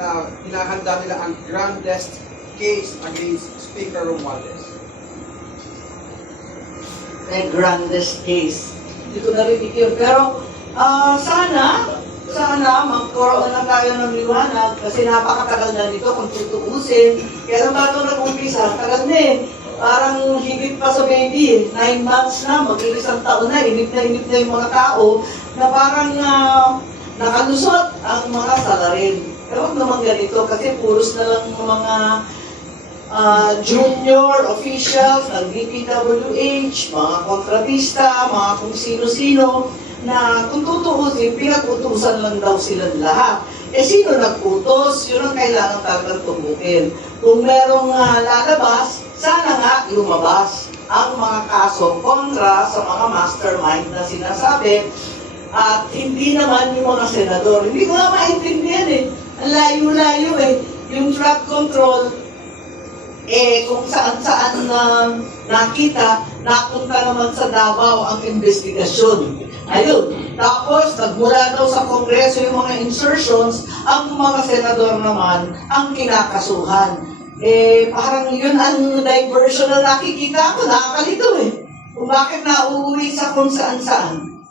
na hinahanda nila ang grandest case against Speaker Romualdez. The grandest case. Hindi ko narinig yun. Pero sana magkaroon na tayo ng liwanag kasi napakatagal na nito kung tutuusin. Kaya nung bago nag-umpisa, tagal na eh. Parang higit pa sa baby, 9 months na, mag-iisang taon na, inip na yung mga tao na parang nakalusot ang mga salarin. Pero huwag naman ganito kasi puros na lang mga junior officials ng DPWH, mga kontratista, mga kung sino-sino, na kung tutuusin, pinag-utusan lang daw silang lahat. Eh sino nag-utos? Yun ang kailangan talagang tubukin. Kung merong lalabas, sana nga lumabas ang mga kaso kontra sa mga mastermind na sinasabi at hindi naman yung mga senador. Hindi ko nga maintindihan eh. Ang layo-layo eh. Yung flood control, kung saan-saan nakita, napunta naman sa Davao ang investigasyon. Ayun. Tapos, nagmula daw sa Kongreso yung mga insertions, ang mga senador naman ang kinakasuhan. Parang yun ang diversion na nakikita ko, nakakalito eh. Kung bakit nauuwi sa kung saan-saan.